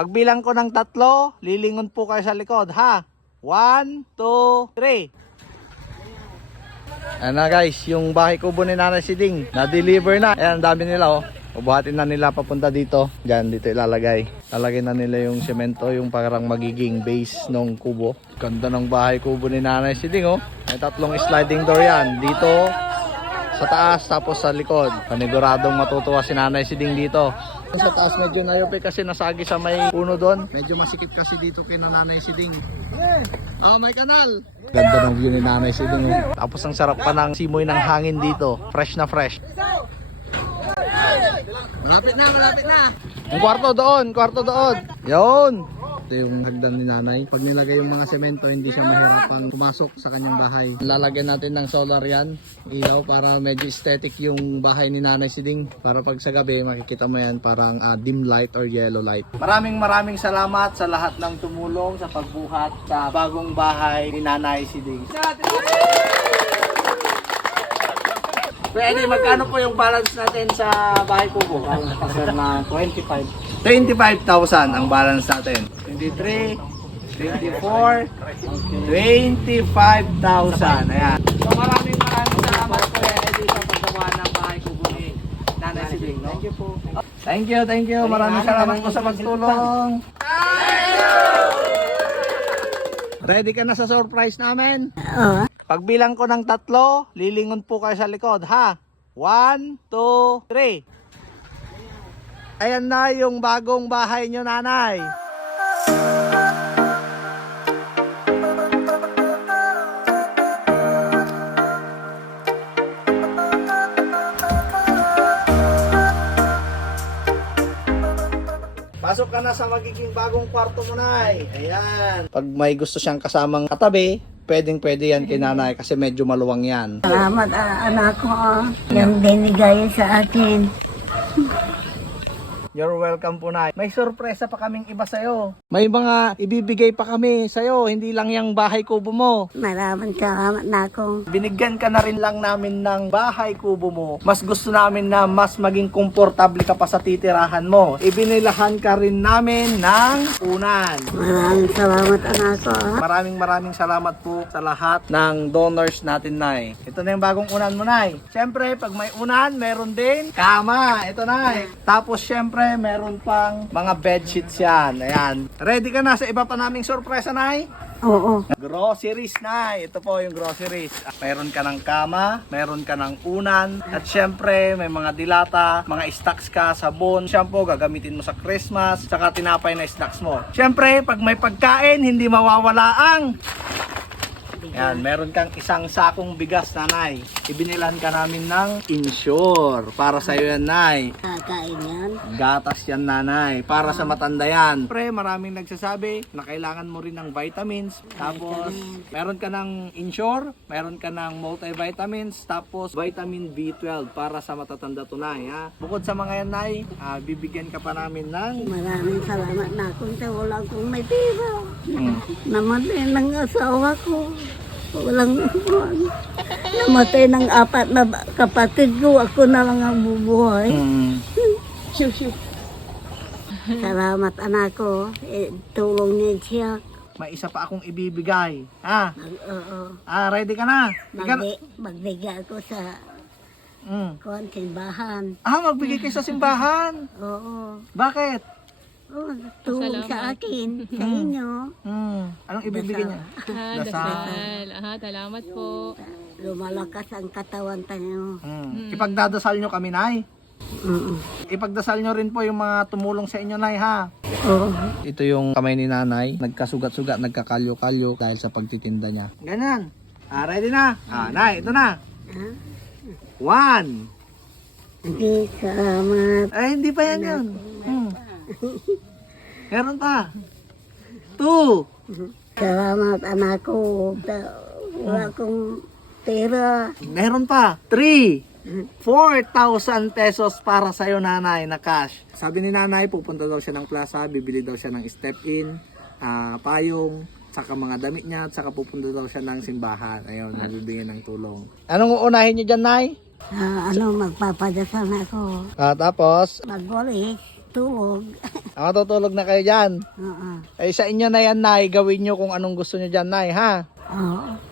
Pagbilang ko ng 3, lilingon po kayo sa likod, ha? 1, 2, 3. Ayan na guys, yung bahay kubo ni Nanay Siding, na-deliver na. Ayan, ang dami nila oh. Ubuhatin na nila papunta dito. Diyan, dito ilalagay. Lalagay na nila yung semento, yung parang magiging base ng kubo. Ganda ng bahay kubo ni Nanay Siding oh. May 3 sliding door yan. Dito, sa taas, tapos sa likod. Paniguradong matutuwa si Nanay Siding dito. Sa taas medyo nayupi kasi nasagi sa may puno doon. Medyo masikip kasi dito kay Nanay Siding. Oh, may kanal. Ganda ng view ni Nanay Siding oh. Tapos ang sarap pa ng simoy ng hangin dito. Fresh na fresh. Malapit na, malapit na. Ang kwarto doon. Yun. Ito yung hagdan ni Nanay. Pag nilagay yung mga semento, hindi siya mahirapang pumasok sa kanyang bahay. Lalagyan natin ng solar yan. Ilaw para medyo aesthetic yung bahay ni Nanay Siding. Para pag sa gabi, makikita mo yan parang dim light or yellow light. Maraming salamat sa lahat ng tumulong sa pagbuhat sa bagong bahay ni Nanay Siding. Pwede, magkano po yung balance natin sa bahay kubo? Sir, na 25,000 ang balance natin. 23, 24, 25,000. Ayan. So maraming salamat po Eddie sa paggawa ng bahay kubo ni Nanay Siding. Thank you po. Thank you. Maraming salamat po sa pagtulong. Ready ka na sa surprise namin? Oo. Pagbilang ko ng 3, lilingon po kayo sa likod, ha? 1, 2, 3. Ayan na yung bagong bahay nyo, Nanay. Pasok ka na sa magiging bagong kwarto mo, Nay. Ayan. Pag may gusto siyang kasamang katabi, pwede yan kay Nanay kasi medyo maluwang yan. Salamat anak ko. Yung binigay sa akin. You're welcome po, Nay. May sorpresa pa kaming iba sa'yo. May mga ibibigay pa kami sa'yo, hindi lang yung bahay kubo mo. Maraming salamat na ako. Binigyan ka na rin lang namin ng bahay kubo mo. Mas gusto namin na mas maging komportable ka pa sa titirahan mo. Ibinilahan ka rin namin ng unan. Maraming salamat anak ko. Maraming salamat po sa lahat ng donors natin, Nay. Ito na yung bagong unan mo, Nay. Siyempre, pag may unan, meron din kama. Ito, Nay. Tapos, siyempre, meron pang mga bedsheets yan. Ayan. Ready ka na sa iba pa naming sorpresa, Nay? Oo. Groceries, Nay. Ito po yung groceries. Meron ka ng kama, meron ka ng unan, at syempre may mga dilata, mga stocks ka, sabon, shampoo, gagamitin mo sa Christmas, saka tinapay na stocks mo. Syempre, pag may pagkain, hindi mawawala ang... Yan, meron kang isang sakong bigas, Nanay. Ibinilan ka namin ng Insure. Para sa iyo yan, Nay. Kakain yan. Gatas yan, Nanay. Para sa matanda yan. Pre, maraming nagsasabi na kailangan mo rin ng vitamins. Tapos, meron ka ng Insure, meron ka ng multivitamins, tapos vitamin B12 para sa matatanda tunay, ha? Bukod sa mga yan, Nay, bibigyan ka pa namin ng... Maraming salamat na ako. Wala akong may pera. Namatay ng asawa ko. Walang namatay ng 4 na kapatid ko. Ako na lang ang bubuhay. Salamat anak ko. Tulong niya siya. May isa pa akong ibibigay. Ha? Oo. Ready ka na? Magbigay ako sa simbahan. Magbigay kayo sa simbahan. Oo. Bakit? Tulong sa akin, sa inyo. Anong ibibigay niya? Dasal. Salamat po. Lumalakas ang katawan tayo. Ipagdadasal nyo kami, Nay. Ipagdasal nyo rin po yung mga tumulong sa inyo, Nay, ha? Oo. Ito yung kamay ni Nanay. Nagkasugat-sugat, nagkakalyo-kalyo dahil sa pagtitinda niya. Ganyan. Ready na? Nay, ito na. 1. Hindi, salamat. Ay, hindi pa yan yun. Meron pa. 2. Salamat anak ko. Wala akong pera. Meron pa. 3. 4,000 pesos para sa'yo, Nanay, na cash. Sabi ni Nanay, pupunta daw siya ng plaza, bibili daw siya ng step-in, payong, saka mga damit niya, at saka pupunta daw siya ng simbahan. Ayun, nabibigyan ng tulong. Anong uunahin niyo dyan, Nay? Magpapadasal na ako. Tapos? Magwalis. tulog. Tutulog na kayo dyan. Oo. Eh, sa inyo na yan, Nay. Gawin nyo kung anong gusto nyo dyan, Nay, ha? Oo.